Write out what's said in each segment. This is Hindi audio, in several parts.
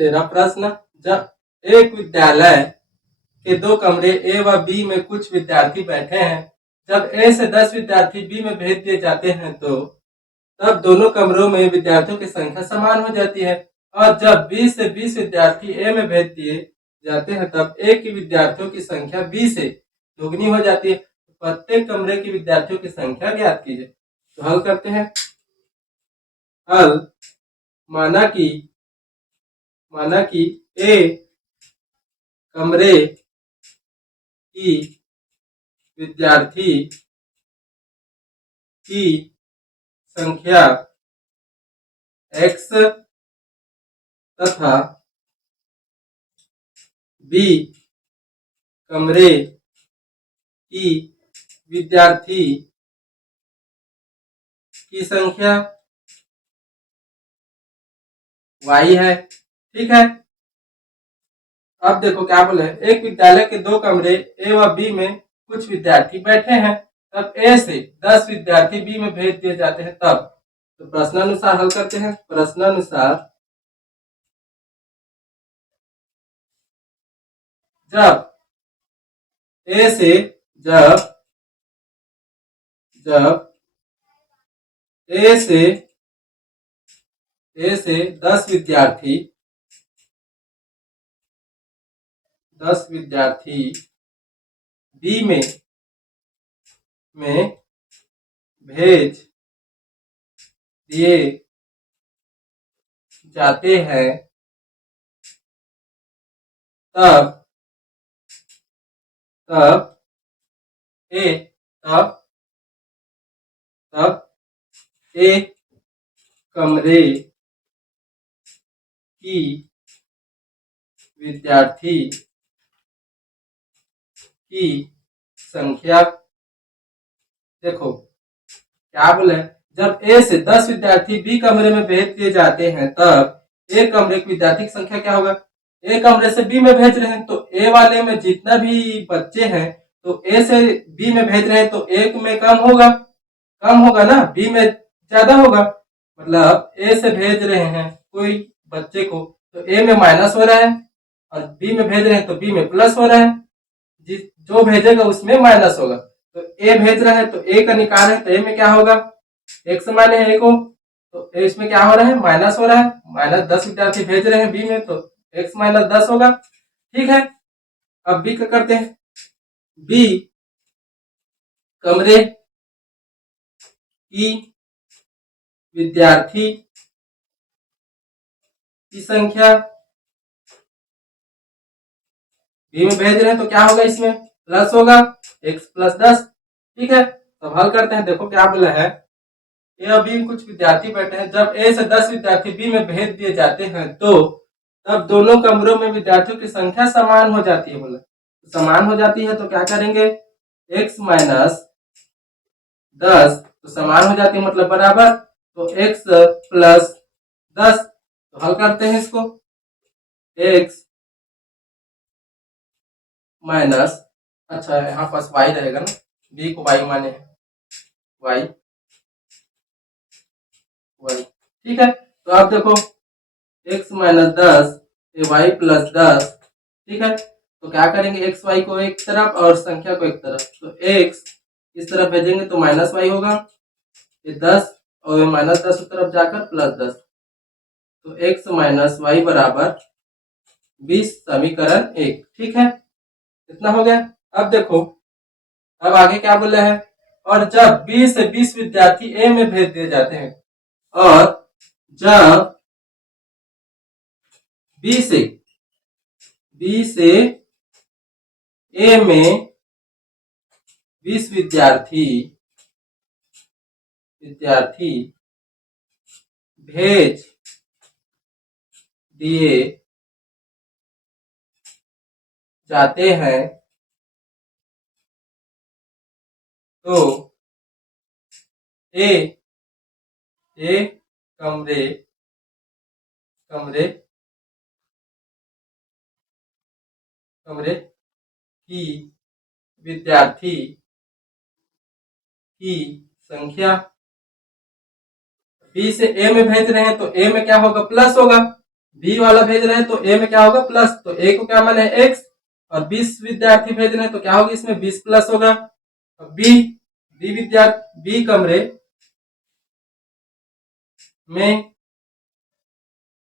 तेरा प्रश्न, जब एक विद्यालय के दो कमरे ए व बी में कुछ विद्यार्थी बैठे हैं, जब ए से 10 विद्यार्थी बी में भेज दिए जाते हैं तो तब दोनों कमरों में विद्यार्थियों की संख्या समान हो जाती है। और जब 20 से 20 विद्यार्थी ए में भेज दिए जाते हैं तब ए की विद्यार्थियों की संख्या बी से दोगुनी हो जाती है। प्रत्येक कमरे की विद्यार्थियों की संख्या ज्ञात कीजिए। तो हल करते हैं। हल, माना कि ए कमरे की विद्यार्थी की संख्या x तथा बी कमरे की विद्यार्थी की संख्या y है। ठीक है। अब देखो क्या बोले, एक विद्यालय के दो कमरे ए व बी में कुछ विद्यार्थी बैठे हैं, तब ए से 10 विद्यार्थी बी में भेज दिए जाते हैं तब। तो प्रश्नानुसार हल करते हैं। प्रश्नानुसार, जब ए से जब ए से 10 विद्यार्थी बी में भेज दिए जाते हैं तब ए कमरे की विद्यार्थी की संख्या, देखो क्या बोले, जब ए से 10 विद्यार्थी बी कमरे में भेज दिए जाते हैं तब ए कमरे की विद्यार्थी की संख्या क्या होगा। ए कमरे से बी में भेज रहे हैं तो ए वाले में जितना भी बच्चे हैं तो ए से बी में भेज रहे हैं तो एक में कम होगा ना, बी में ज्यादा होगा। मतलब ए से भेज रहे हैं कोई बच्चे को तो ए में माइनस हो रहा है और बी में भेज रहे हैं तो बी में प्लस हो रहा है। जो भेजेगा उसमें माइनस होगा। तो ए भेज रहा है तो ए का निकाल है तो ए में क्या होगा, एक्स माने ए को, तो इसमें क्या हो रहा है, माइनस हो रहा है। माइनस 10 विद्यार्थी भेज रहे हैं बी में तो एक्स माइनस 10 होगा। ठीक है। अब बी का करते हैं। बी कमरे की विद्यार्थी की संख्या, बी में भेज रहे हैं तो क्या होगा, इसमें प्लस होगा, x प्लस 10। ठीक है। तो हल करते हैं। देखो क्या बोला है, ए और बी में कुछ विद्यार्थी बैठे हैं, जब ए से 10 विद्यार्थी बी में भेज दिए जाते हैं तो तब दोनों कमरों में विद्यार्थियों की संख्या समान हो जाती है। बोला समान हो जाती है तो क्या करेंगे, x माइनस 10 तो समान हो जाती है मतलब बराबर, तो x प्लस 10। तो हल करते हैं इसको। x माइनस, अच्छा यहाँ पास y रहेगा ना, b को y माने y। ठीक है। तो आप देखो x माइनस 10 y प्लस 10। ठीक है। तो क्या करेंगे, एक्स वाई को एक तरफ और संख्या को एक तरफ, तो x इस तरफ भेजेंगे तो माइनस वाई होगा, ये 10 और माइनस 10 उस तरफ जाकर प्लस 10, तो x माइनस वाई बराबर 20, समीकरण 1। ठीक है। इतना हो गया। अब देखो, अब आगे क्या बोला है, और जब 20 से 20 विद्यार्थी ए में भेज दिए जाते हैं और जब बी से ए में 20 विद्यार्थी भेज दिए जाते हैं तो ए कमरे की विद्यार्थी की संख्या, बी से ए में भेज रहे हैं तो ए में क्या होगा, प्लस होगा, बी वाला भेज रहे हैं तो ए में क्या होगा प्लस, तो ए को क्या माने एक्स, और 20 विद्यार्थी भेज रहे हैं तो क्या होगा इसमें 20 प्लस होगा। बी बी विद्यार्थी बी कमरे में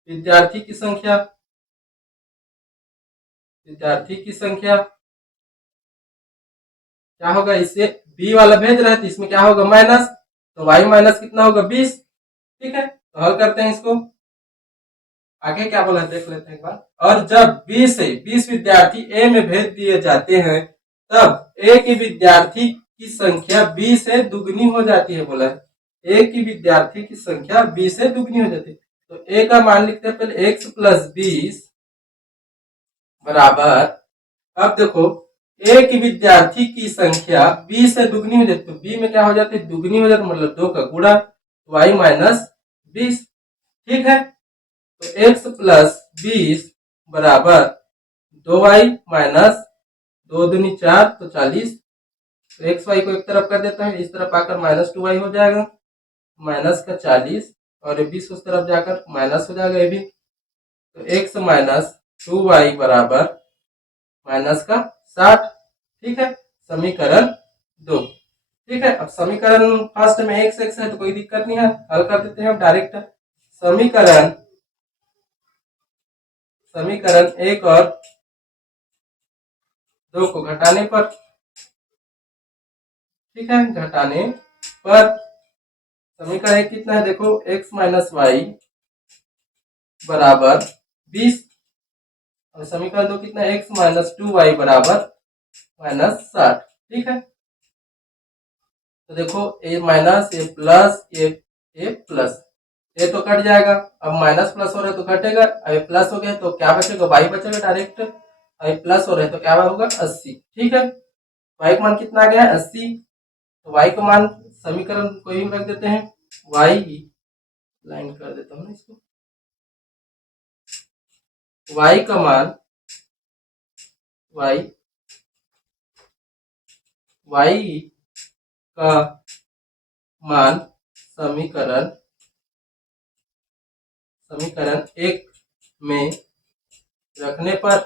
विद्यार्थी की संख्या क्या होगा, इससे बी वाला भेज रहा है तो इसमें क्या होगा माइनस, तो वाई माइनस कितना होगा 20। ठीक है, तो हल करते हैं इसको। आगे क्या बोला देख लेते हैं एक बार। और जब 20 विद्यार्थी ए में भेज दिए जाते हैं तब ए की विद्यार्थी की संख्या बी से दुगनी हो जाती है। बोला है ए की विद्यार्थी की संख्या बी से दुगनी हो जाती है, तो ए का मान लिखते हैं पहले एक्स प्लस 20 बराबर, अब देखो ए की विद्यार्थी की संख्या बी से दुगनी हो जाती है, तो बी में क्या हो जाती है दुगनी हो जाती है, मतलब 2 का गुणा वाई माइनस 20। ठीक है, तो एक्स प्लस 20 बराबर 2y माइनस 2 दूनी 4 तो 40, तो एक्स वाई को एक तरफ कर देता है, इस तरफ आकर माइनस 2y हो जाएगा, माइनस का 40 और ये 20 उस तरफ जाकर माइनस हो जाएगा ये भी, तो x माइनस 2y बराबर माइनस का 60। ठीक है, समीकरण 2। ठीक है, अब समीकरण फर्स्ट में x है तो कोई दिक्कत नहीं है, हल कर देते हैं हम डायरेक्ट। समीकरण 1 और 2 को घटाने पर, ठीक है, घटाने पर समीकरण 1 कितना है देखो x माइनस वाई बराबर 20, और समीकरण 2 कितना है x माइनस 2y बराबर माइनस 60। ठीक है, तो देखो a minus A plus A plus, ये तो कट जाएगा, अब माइनस प्लस हो रहा है तो घटेगा, अब प्लस हो गया तो क्या बचेगा वाई बचेगा डायरेक्ट, अब प्लस हो रहा है तो क्या होगा 80। ठीक है, वाई का मान कितना आ गया 80, तो वाई का मान समीकरण कोई भी रख देते हैं, वाई लाइन कर देता हूँ इसको, वाई का मान वाई का मान समीकरण 1 में रखने पर,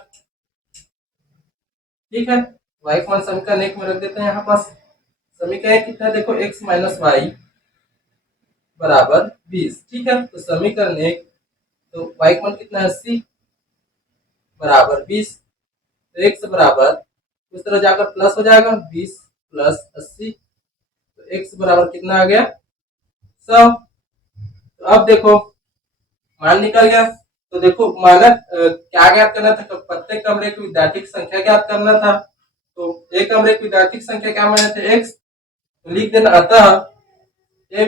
ठीक है, वाई का मान समीकरण 1 में रख देते हैं यहाँ पास। समीकरण कितना देखो x माइनस वाई बराबर 20। ठीक है, तो समीकरण 1, तो वाई का मान कितना है 80 बराबर 20, तो x बराबर उस तरह जाकर प्लस हो जाएगा 20 प्लस 80, तो x बराबर कितना आ गया 100। तो अब देखो मान निकल गया, तो देखो मानक क्या ज्ञात करना था, तो प्रत्येक कमरे की विद्यार्थी की संख्या ज्ञात करना था, तो एक कमरे की विद्यार्थी की संख्या क्या माने थे x, तो लिख देना अतः ए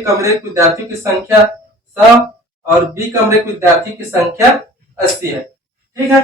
कमरे के विद्यार्थियों की संख्या 100 और बी कमरे के विद्यार्थी की संख्या 80 है। ठीक है,